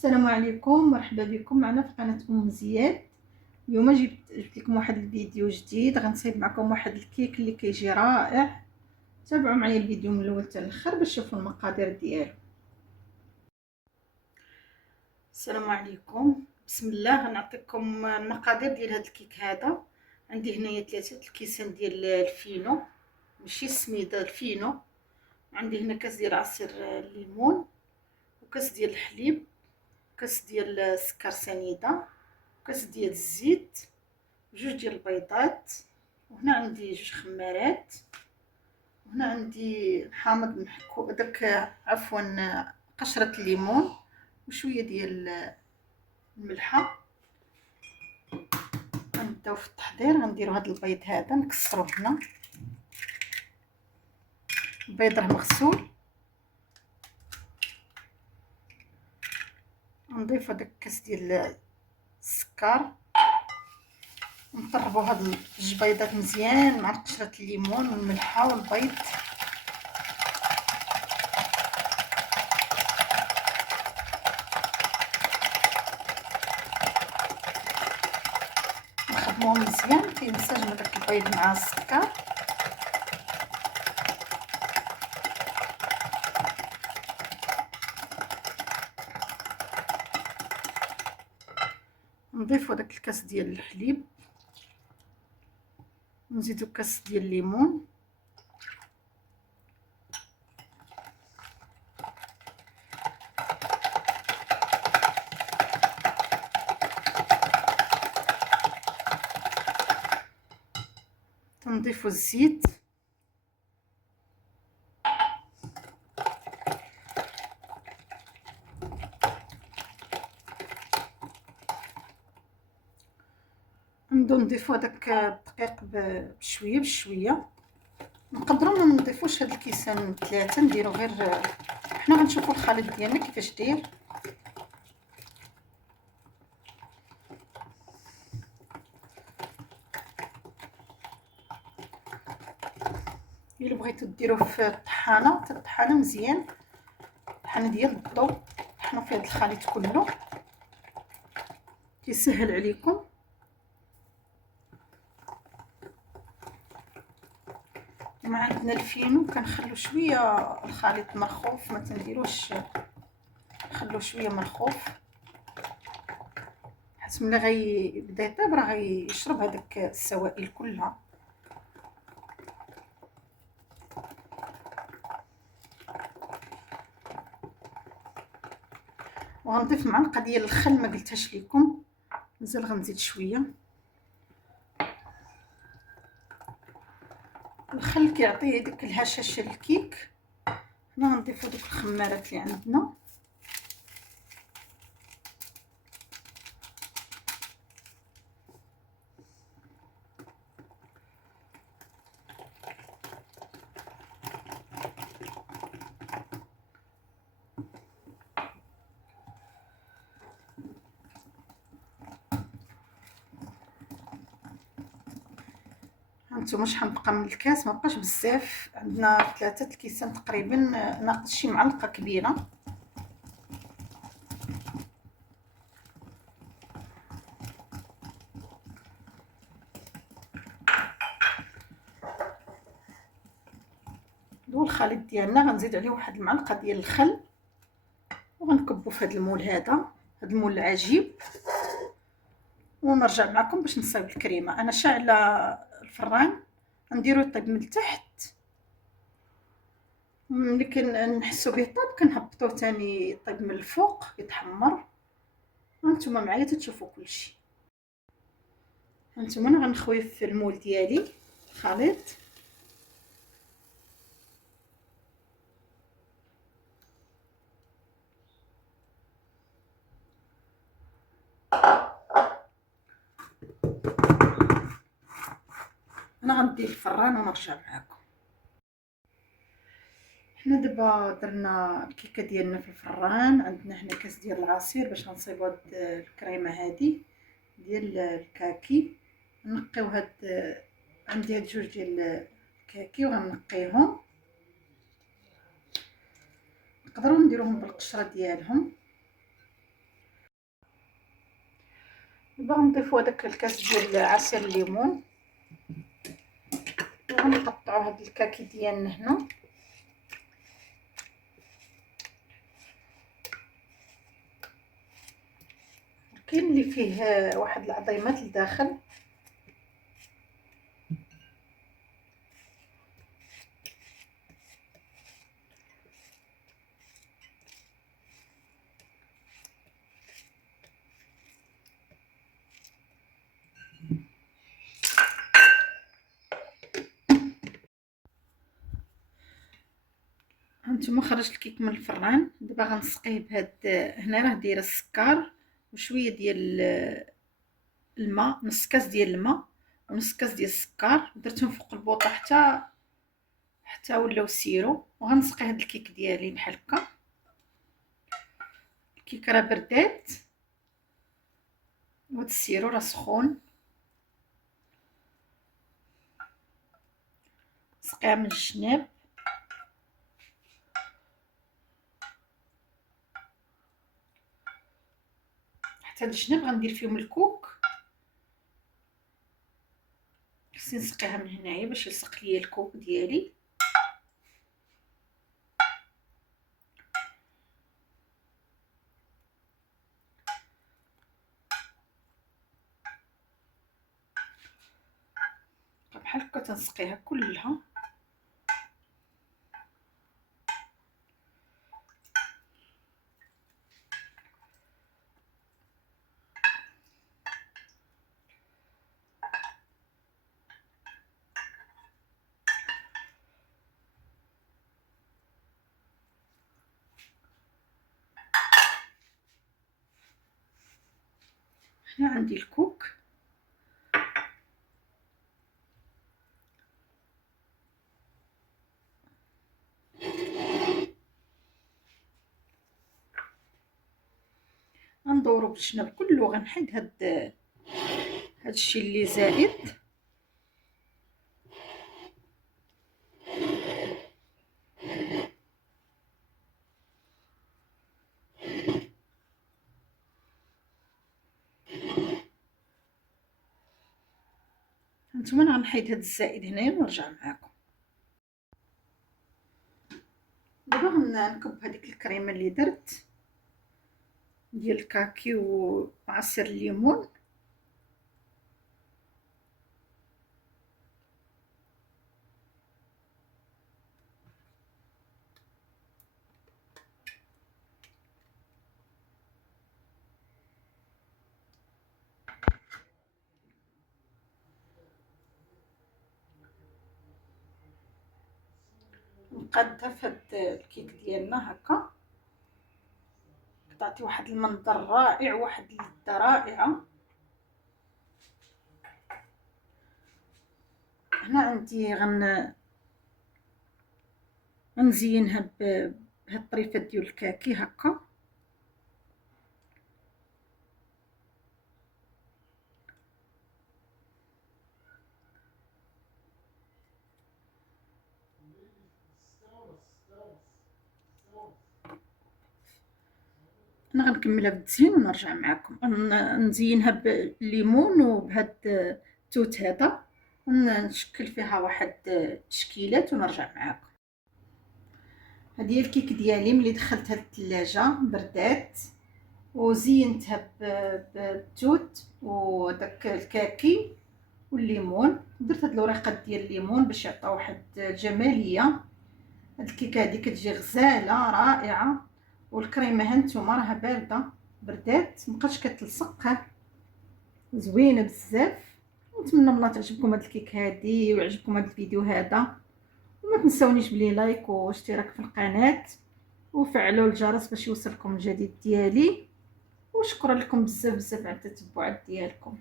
السلام عليكم، مرحبا بكم معنا في قناه زياد. اليوم جبت لكم واحد الفيديو جديد، غنصايب معكم واحد الكيك اللي كيجي رائع. تابعوا معايا الفيديو من الاول حتى الاخر باش تشوفوا المقادير ديالو. السلام عليكم، بسم الله. غنعطيكم المقادير ديال هذا الكيك هذا. عندي هنايا 3 الكيسان ديال الفينو، ماشي السميده، الفينو. عندي هنا كاس ديال عصير الليمون، وكاس ديال الحليب، كاس ديال السكر سنيده، كاس ديال الزيت، جوج ديال البيضات، وهنا عندي جوج خمارات، وهنا عندي حامض محكو داك عفوا قشرة الليمون، وشويه ديال الملحه. غنبداو في التحضير. غنديروا هذا البيض هذا نكسروه هنا. البيض راه مغسول. نضيف هذاك الكاس ديال السكر، ونطربوا هاد الجوج بيضات مزيان مع قشرة الليمون والملحه والبيض. نخدموهم مزيان كينسجم داك البيض مع السكر. نضيفو داك الكاس ديال الحليب، نزيدو كاس ديال الليمون، تنضيفو الزيت، نبداو نضيفو هداك الدقيق بشويه بشويه. نقدروا ما نضيفوش هاد الكيسان 3، نديرو غير حنا غنشوفو الخليط ديالنا كيفاش داير. الا بغيتو ديروه في الطحانه، الطحانه مزيان، الطحانه ديال الضو، طحنوا فيه هاد الخليط كله، كيسهل عليكم. مع عندنا الفينو كنخلو شويه الخليط مرخوف، ما تنديروش، نخلوه شويه مرخوف حيت ملي غيبدا يطيب راه غيشرب هذاك السوائل كلها. وغنضيف معلقه ديال الخل، ما قلتهاش لكم، مازال غنزيد شويه. الخل كيعطي ديك الهشاشه للكيك. هنا غنضيفو دوك الخمارات اللي عندنا، هانتوما شحال بقى من الكاس، ما بقاش بزاف، عندنا 3 الكيسان تقريبا، ناقص شي معلقه كبيره. دو الخليط ديالنا غنزيد عليه واحد المعلقه ديال الخل، وغنكبو في هذا المول هذا، هذا المول العجيب، ونرجع معكم باش نصايب الكريمه. انا شاعله الفران، نديرو يطيب من التحت، ملي كنحسو به طاب كنهبطوه تاني يطيب من الفوق يتحمر. هانتوما معايا تتشوفوا كلشي. هانتوما انا غنخوي في المول ديالي الخليط، انا غندير الفران ونرجع معكم. حنا دابا درنا الكيكه ديالنا في الفران. عندنا هنا كاس ديال العصير باش غنصايبوا هاد الكريمه هادي ديال الكاكي. نقيو هاد، عندي هاد جوج ديال الكاكي وغنقيهم. نقدروا نديروهم بالقشره ديالهم، دابا غنضيفو هداك الكاس ديال عصير الليمون، وغنقطعو هاد الكاكي ديالنا هنا. كاين اللي فيه واحد العظيمات لداخل. هانتوما خرج الكيك من الفران. دابا غنسقيه بهاد، هنا راه دايره السكر وشويه ديال الماء، نص كاس ديال الماء ونص كاس ديال السكر، درتهم فوق البوطه حتى ولاو سيرو. وغنسقي هاد الكيك ديالي بحال هكا. الكيك راه بردات وهاد السيرو راه سخون. نسقيها من الجناب حتى الجناب. غندير فيهم الكوك، خصني نسقيها من هنايا باش يلصق ليا الكوك ديالي. بحال هكا تنسقيها كلها. هنا عندي الكوك. غندورو بالجناب كله. غنحيد هاد الشيء اللي زائد. هانتوما انا غنحيد هاد الزائد هنايا ونرجع معاكم. دابا غنكب هذيك الكريمه اللي درت ديال الكاكي وعصير الليمون. نقادها في هاد الكيك ديالنا هكا. تعطي واحد المنظر رائع، واحد اللذة رائعه. هنا عندي غنزينها بهاد الطريفه ديال الكاكي هكا. انا غنكملها بالتزيين ونرجع معكم. نزينها بالليمون وبهاد التوت هذا، ونشكل فيها واحد تشكيلات ونرجع معكم. هذه هي الكيك ديالي ملي دخلتها للثلاجه بردات، وزينتها بالتوت وداك الكاكي والليمون. درت هاد الوريقات ديال الليمون باش يعطيو واحد الجماليه. هاد الكيكه هادي كتجي غزاله رائعه. والكريمه هانتوما راها بارده، بردات مابقاتش كتلصق، زوينه بزاف. نتمنى والله تعجبكم هاد الكيك هادي ويعجبكم هاد الفيديو هذا. وما تنساونيش بلي لايك واشتراك في القناه وفعلوا الجرس باش يوصلكم الجديد ديالي. وشكرا لكم بزاف بزاف على التتبع ديالكم.